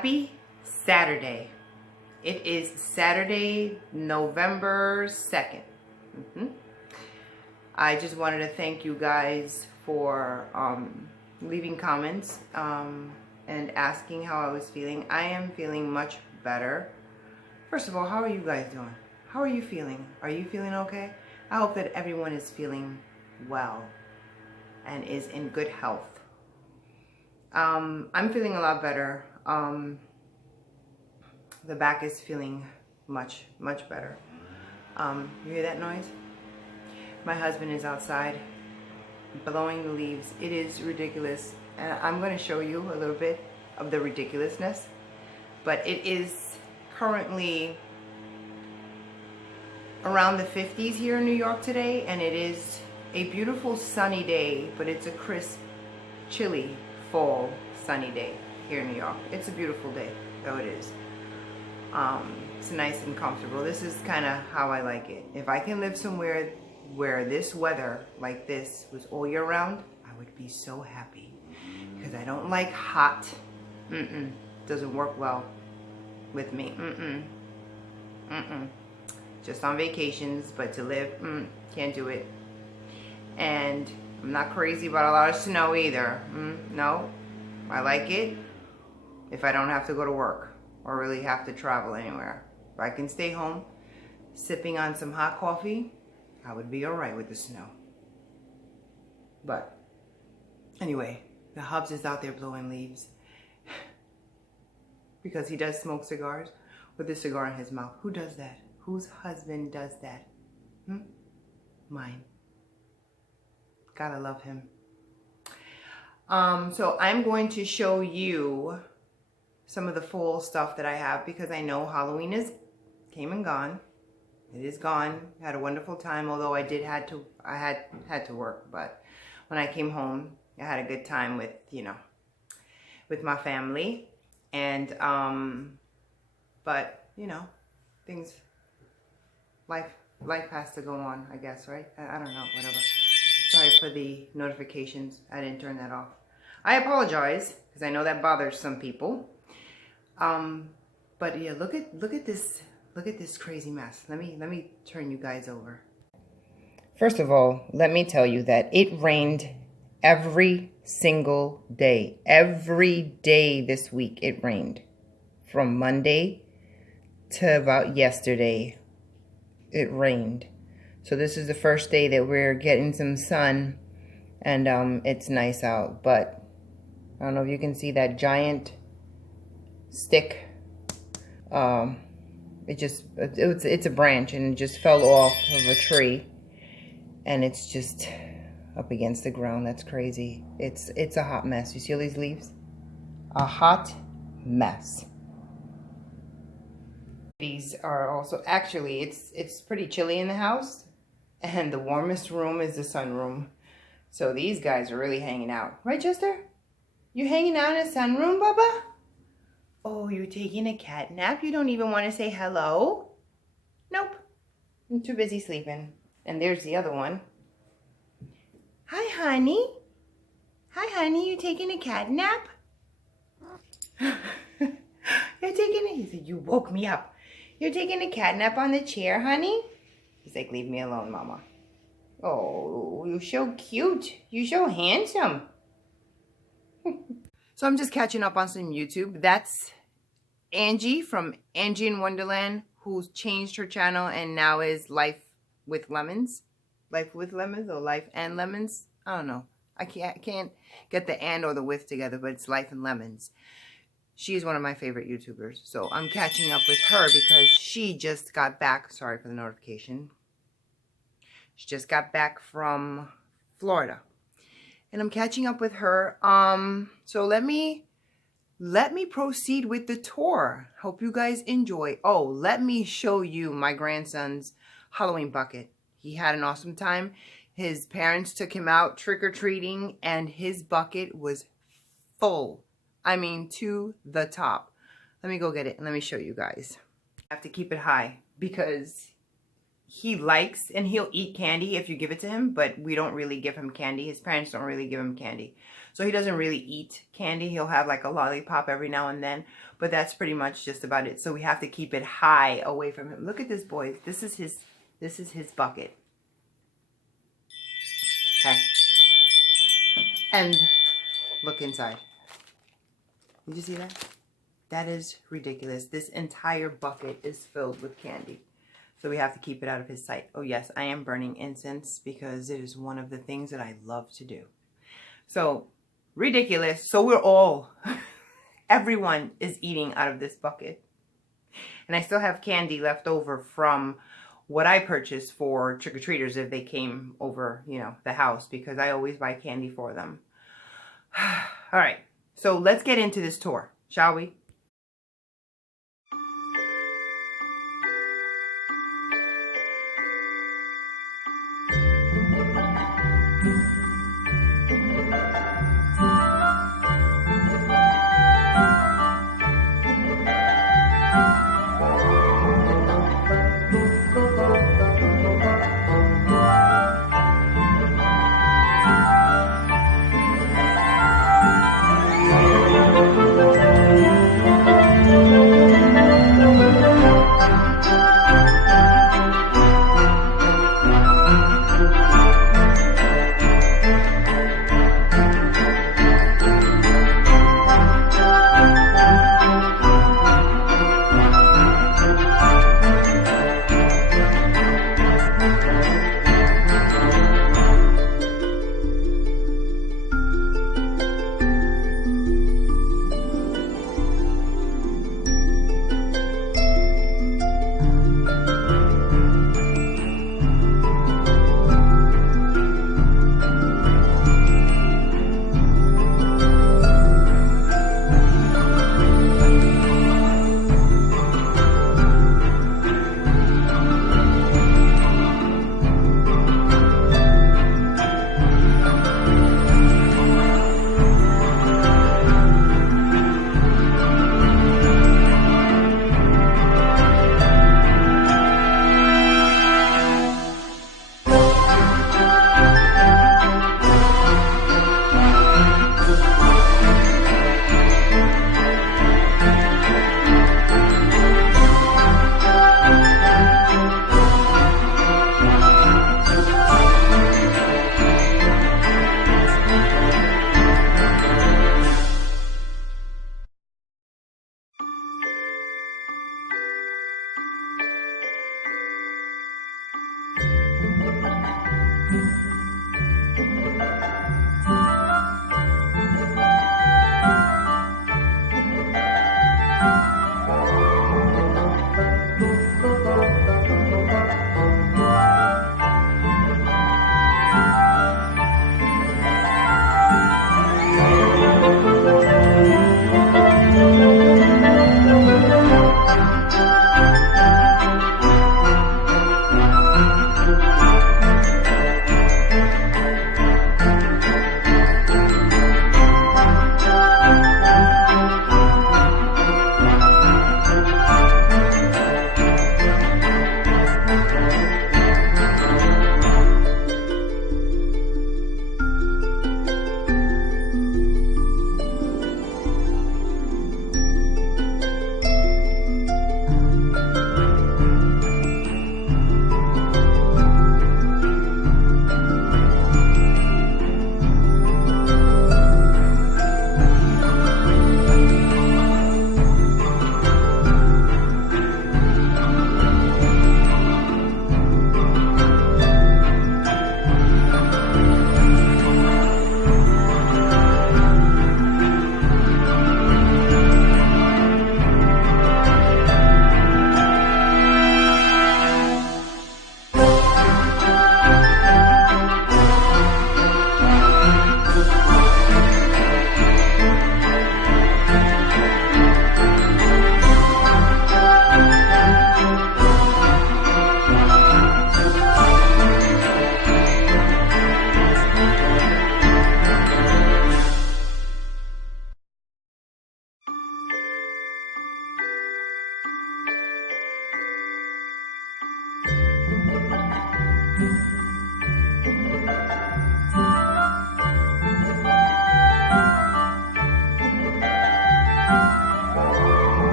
Happy Saturday. It is Saturday, November 2nd. I just wanted to thank you guys for leaving comments and asking how I was feeling. I am feeling much better. First of all, how are you guys doing? How are you feeling? Are you feeling okay? I hope that everyone is feeling well and is in good health. I'm feeling a lot better. The back is feeling much better. You hear that noise? My husband is outside blowing the leaves. It is ridiculous. And I'm going to show you a little bit of the ridiculousness. But it is currently around the 50s here in New York today, and it is a beautiful sunny day, but it's a crisp, chilly, fall sunny day here in New York. It's a beautiful day, though it is. It's nice and comfortable. This is kind of how I like it. If I can live somewhere where this weather like this was all year round, I would be so happy, because I don't like hot. Doesn't work well with me. Just on vacations, but to live, can't do it. And I'm not crazy about a lot of snow either. No, I like it if I don't have to go to work or really have to travel anywhere. If I can stay home sipping on some hot coffee, I would be all right with the snow. But anyway, the Hubs is out there blowing leaves because he does smoke cigars with a cigar in his mouth. Who does that? Whose husband does that? Mine. Gotta love him. So I'm going to show you some of the fall stuff that I have, because I know Halloween is came and gone. It is gone. I had a wonderful time, although I had to work, but when I came home, I had a good time with, with my family. And but things, life has to go on, I guess, right? I don't know, whatever. Sorry for the notifications. I didn't turn that off. I apologize, because I know that bothers some people. But yeah, look at this crazy mess. Let me turn you guys over. First of all, let me tell you that it rained every single day. Every day this week it rained. From Monday to about yesterday, it rained. So this is the first day that we're getting some sun, and it's nice out. But I don't know if you can see that giant stick. It's a branch, and it just fell off of a tree, and it's just up against the ground. That's crazy. It's a hot mess. You see all these leaves? A hot mess. These are also, actually, it's pretty chilly in the house, and the warmest room is the sunroom. So these guys are really hanging out. Right, Chester? You hanging out in the sunroom, Bubba? Oh, you're taking a cat nap? You don't even want to say hello? Nope. I'm too busy sleeping. And there's the other one. Hi, honey. Hi, honey. You taking a cat nap? You're taking it. He said, you woke me up. You're taking a cat nap on the chair, honey? He's like, leave me alone, Mama. Oh, you're so cute. You're so handsome. So I'm just catching up on some YouTube. That's Angie from Angie in Wonderland, who's changed her channel and now is Life with Lemons. Life with Lemons or Life and Lemons. I don't know. I can't get the and or the with together, but it's Life and Lemons. She is one of my favorite YouTubers. So I'm catching up with her because she just got back. Sorry for the notification. She just got back from Florida. And I'm catching up with her. So let me proceed with the tour. Hope you guys enjoy. Oh, let me show you my grandson's Halloween bucket. He had an awesome time. His parents took him out trick-or-treating, and his bucket was full. I mean, to the top. Let me go get it and let me show you guys. I have to keep it high because he likes, and he'll eat candy if you give it to him, but we don't really give him candy. His parents don't really give him candy. So he doesn't really eat candy. He'll have like a lollipop every now and then, but that's pretty much just about it. So we have to keep it high away from him. Look at this boy. This is his bucket. Okay. And look inside. Did you see that? That is ridiculous. This entire bucket is filled with candy. So we have to keep it out of his sight. Oh yes, I am burning incense because it is one of the things that I love to do. So ridiculous. So we're all, everyone is eating out of this bucket. And I still have candy left over from what I purchased for trick-or-treaters if they came over, you know, the house, because I always buy candy for them. All right, so let's get into this tour, shall we?